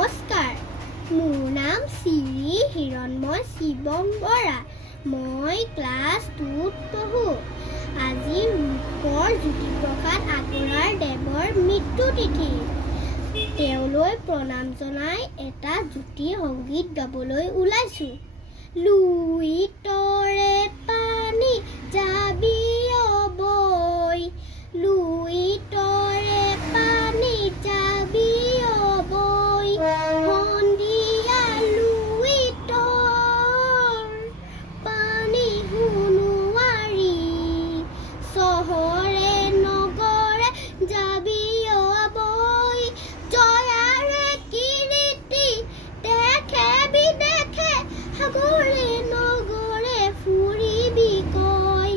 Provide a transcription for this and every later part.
নমস্কাৰ, মোৰ নাম শ্ৰী হিৰণময় শিৱম বৰা। মই ক্লাছ 2ত পঢ়োঁ। আজি ৰূপৰ জ্যোতিপ্ৰসাদ আগৰৱালাদেৱৰ মৃত্যু তিথি। তেওঁলৈ প্ৰণাম জনাই এটা জ্যোতি সংগীত গাবলৈ ওলাইছোঁ। লুইতৰে পানী যাবি অবৈ, লুইতৰে পানী যাবি অবৈ, সন্ধিয়া লুইতৰ পানী সোণোৱাৰী, চহৰে নগৰে যাবি অবৈ, জয়াৰে কীৰ্তি দেশে বিদেশে, সাগৰে নগৰে ফুৰিবি কয়,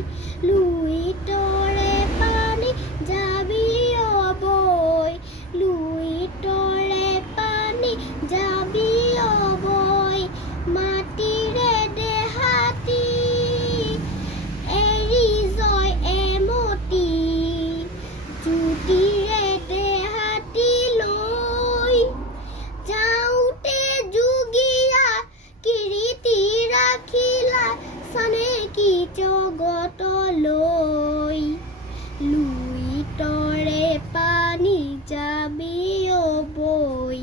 লুইতৰে পানী যাবি অবৈ, লুইতৰে পানী যাবি অবৈ, মাটিৰে দেহাতী এৰি জয় এমতি, জ্যোতিৰে দেহাতী লৈ যাওঁতে যোগীয়া কীৰ্তি ৰাখিলা চানেকি জগতলৈ, লুইতৰে পানী যাবি অবৈ,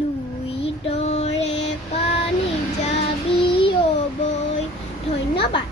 লুইতৰে পানী যাবি অবৈ। ধন্যবাদ।